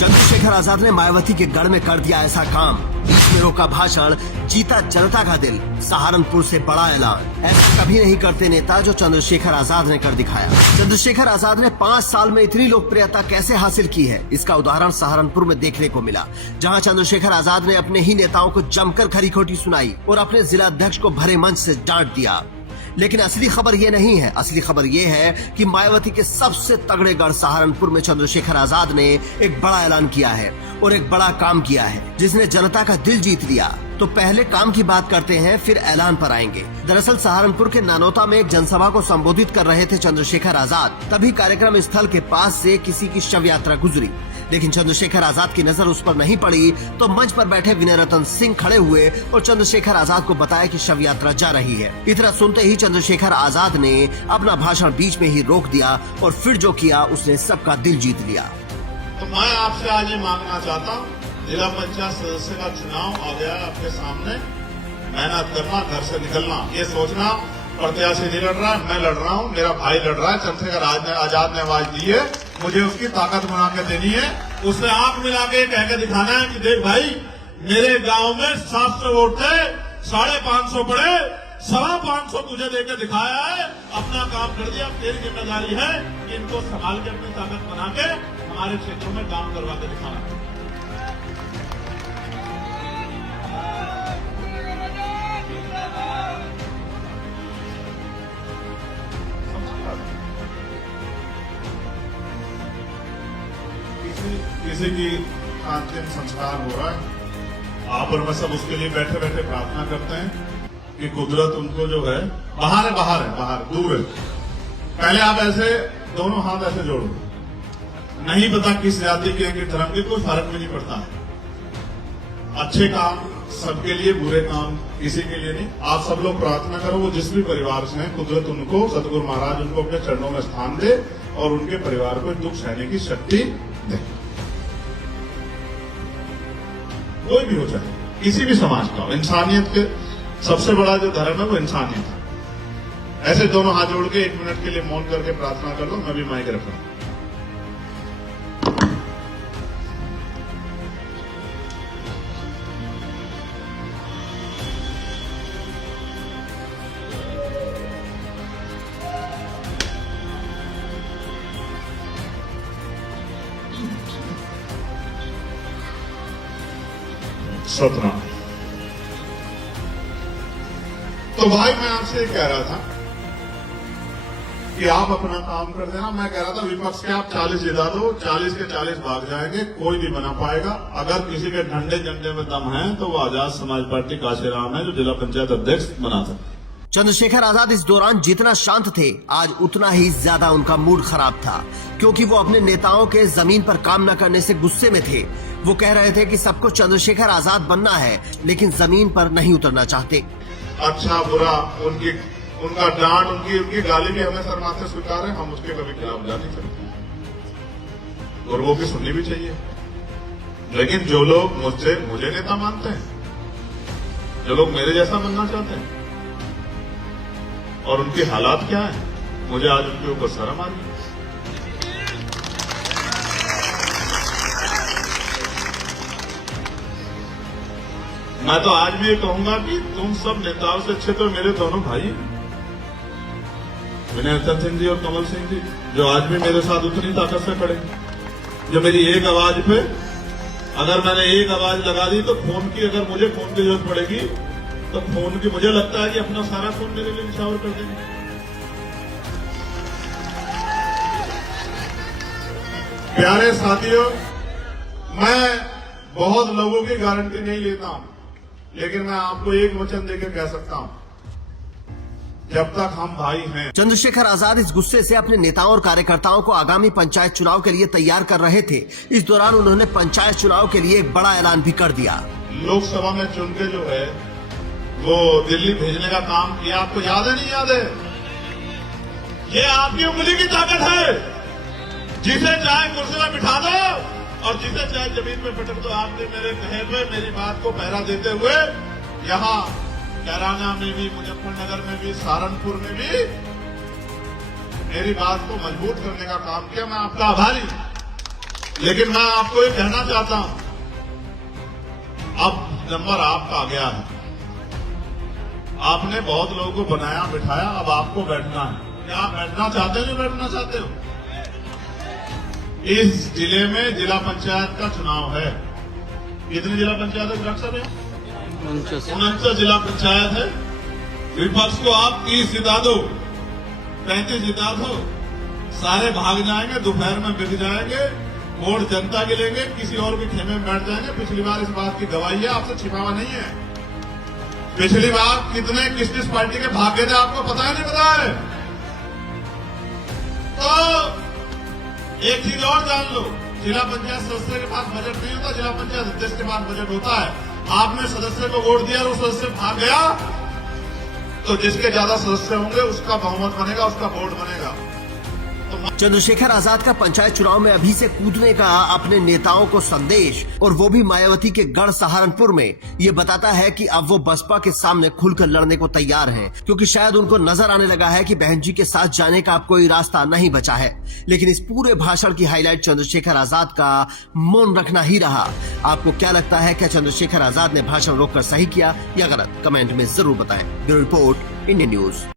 चंद्रशेखर आजाद ने मायावती के गढ़ में कर दिया ऐसा काम, बीच में रोका भाषण, जीता जनता का दिल, सहारनपुर से बड़ा ऐलान। ऐसा कभी नहीं करते नेता जो चंद्रशेखर आजाद ने कर दिखाया। चंद्रशेखर आजाद ने 5 साल में इतनी लोकप्रियता कैसे हासिल की है, इसका उदाहरण सहारनपुर में देखने को मिला, जहां चंद्रशेखर आजाद ने अपने ही नेताओं को जमकर खरी खोटी सुनाई और अपने जिला अध्यक्ष को भरे मंच से डांट दिया। लेकिन असली खबर ये नहीं है। असली खबर ये है कि मायावती के सबसे तगड़े गढ़ सहारनपुर में चंद्रशेखर आजाद ने एक बड़ा ऐलान किया है और एक बड़ा काम किया है जिसने जनता का दिल जीत लिया। तो पहले काम की बात करते हैं, फिर ऐलान पर आएंगे। दरअसल सहारनपुर के नानोता में एक जनसभा को संबोधित कर रहे थे चंद्रशेखर आजाद, तभी कार्यक्रम स्थल के पास से किसी की शव यात्रा गुजरी, लेकिन चंद्रशेखर आजाद की नजर उस पर नहीं पड़ी तो मंच पर बैठे विनय रतन सिंह खड़े हुए और चंद्रशेखर आजाद को बताया कि शव यात्रा जा रही है। इतना सुनते ही चंद्रशेखर आजाद ने अपना भाषण बीच में ही रोक दिया और फिर जो किया उसने सबका दिल जीत लिया। तो मैं आपसे आज ये मांगना चाहता हूँ, जिला पंचायत सदस्य का चुनाव आ गया आपके सामने, मेहनत करना, घर से निकलना, ये सोचना प्रत्याशी नहीं लड़ रहा है, मैं लड़ रहा हूँ, मेरा भाई लड़ रहा है। चंद्रशेखर आजाद ने आवाज दी है, मुझे उसकी ताकत बना के देनी है। उसने आंख मिला के कह के दिखाना है कि देख भाई, मेरे गांव में 700 वोट थे, 550 पड़े, 525 तुझे देके दिखाया है, अपना काम कर दिया। तेरी जिम्मेदारी है कि इनको संभाल के अपनी ताकत बना के हमारे क्षेत्रों में काम करवा के दिखाना। किसी की अंतिम संस्कार हो रहा है, आप और मैं सब उसके लिए बैठे बैठे प्रार्थना करते हैं कि कुदरत उनको जो है बाहर दूर है। पहले आप ऐसे दोनों हाथ ऐसे जोड़ो, नहीं पता किस जाति के कि धर्म के, कोई फर्क भी नहीं पड़ता है। अच्छे काम सबके लिए, बुरे काम किसी के लिए नहीं। आप सब लोग प्रार्थना करो, वो जिस भी परिवार से हैं, कुदरत उनको, सतगुरु महाराज उनको अपने चरणों में स्थान दे और उनके परिवार को दुख सहने की शक्ति दे। कोई भी हो जाए, किसी भी समाज का हो, इंसानियत के सबसे बड़ा जो धर्म है वो इंसानियत है। ऐसे दोनों हाथ जोड़ के 1 मिनट के लिए मौन करके प्रार्थना कर लो। मैं भी माइक रख रहा हूं। सतना। तो भाई मैं आपसे कह रहा था कि आप अपना काम कर देना। मैं कह रहा था विपक्ष के आप 40 जिता दो, 40 के 40 भाग जाएंगे, कोई नहीं बना पाएगा। अगर किसी के ठंडे झंडे में दम है तो वो आजाद समाज पार्टी काशीराम है, जो जिला पंचायत अध्यक्ष बना था। चंद्रशेखर आजाद इस दौरान जितना शांत थे, आज उतना ही ज्यादा उनका मूड खराब था, क्योंकि वो अपने नेताओं के जमीन पर काम न करने से गुस्से में थे। वो कह रहे थे कि सबको चंद्रशेखर आजाद बनना है, लेकिन जमीन पर नहीं उतरना चाहते। अच्छा बुरा उनका डांट, उनकी गाली भी हमें शर्माते स्वीकार है, हम उसके कभी खिलाफ जा नहीं सकते और वो भी सुननी भी चाहिए। लेकिन जो लोग मुझे नेता मानते हैं, जो लोग मेरे जैसा बनना चाहते हैं, और उनके हालात क्या है, मुझे आज उनके ऊपर शर्म आ रही है। मैं तो आज भी ये कहूंगा कि तुम सब नेताओं से अच्छे तो मेरे दोनों भाई हैं, विनय रतन सिंह जी और कमल सिंह जी, जो आज भी मेरे साथ उतनी ताकत से खड़े, जो मेरी एक आवाज पे, अगर मैंने एक आवाज लगा दी तो फोन की, अगर मुझे फोन की जरूरत पड़ेगी तो फोन की, मुझे लगता है कि अपना सारा फोन मेरे लिए निछावर कर देंगे। प्यारे साथियों, मैं बहुत लोगों की गारंटी नहीं लेता हूं, लेकिन मैं आपको एक वचन देकर कह सकता हूं, जब तक हम भाई हैं। चंद्रशेखर आजाद इस गुस्से से अपने नेताओं और कार्यकर्ताओं को आगामी पंचायत चुनाव के लिए तैयार कर रहे थे। इस दौरान उन्होंने पंचायत चुनाव के लिए एक बड़ा ऐलान भी कर दिया। लोकसभा में चुन के जो है वो दिल्ली भेजने का काम किया, आपको याद है नहीं याद है? ये आपकी उंगली की ताकत है, जिसे चाहे कुर्सी में बिठा दो और जिसे चाहे जमीन में पटक दो। आपने मेरे कहे हुए, मेरी बात को पहरा देते हुए यहाँ कैराना में भी, मुजफ्फरनगर में भी, सहारनपुर में भी मेरी बात को मजबूत करने का काम किया। मैं आपका आभारी हूं। लेकिन मैं आपको ये कहना चाहता हूं, अब नंबर आपका आ गया है। आपने बहुत लोगों को बनाया बिठाया, अब आपको बैठना है। क्या आप बैठना चाहते हो? जो बैठना चाहते हो? इस जिले में जिला पंचायत का चुनाव है। कितनी जिला पंचायत है डॉक्टर साहब? 49 जिला पंचायत है। विपक्ष को आप 30 जिता दो, 35 जिता दो, सारे भाग जाएंगे, दोपहर में बिक जाएंगे, वोट जनता के लेंगे, किसी और भी खेमे में बैठ जाएंगे। पिछली बार इस बात की गवाही है, आपसे छिपावा नहीं है। पिछली बार कितने किस पार्टी के भाग गए थे आपको पता है नहीं पता है? तो एक चीज और जान लो, जिला पंचायत सदस्य के पास बजट नहीं होता, जिला पंचायत अध्यक्ष के पास बजट होता है। आपने सदस्य को वोट दिया और वो सदस्य भाग गया, तो जिसके ज्यादा सदस्य होंगे उसका बहुमत बनेगा, उसका वोट बनेगा। चंद्रशेखर आजाद का पंचायत चुनाव में अभी से कूदने का अपने नेताओं को संदेश, और वो भी मायावती के गढ़ सहारनपुर में, ये बताता है कि अब वो बसपा के सामने खुलकर लड़ने को तैयार हैं, क्योंकि शायद उनको नजर आने लगा है कि बहन जी के साथ जाने का अब कोई रास्ता नहीं बचा है। लेकिन इस पूरे भाषण की हाईलाइट चंद्रशेखर आजाद का मौन रखना ही रहा। आपको क्या लगता है, क्या चंद्रशेखर आजाद ने भाषण रोककर सही किया या गलत? कमेंट में जरूर बताएं। Bureau report, Indian news.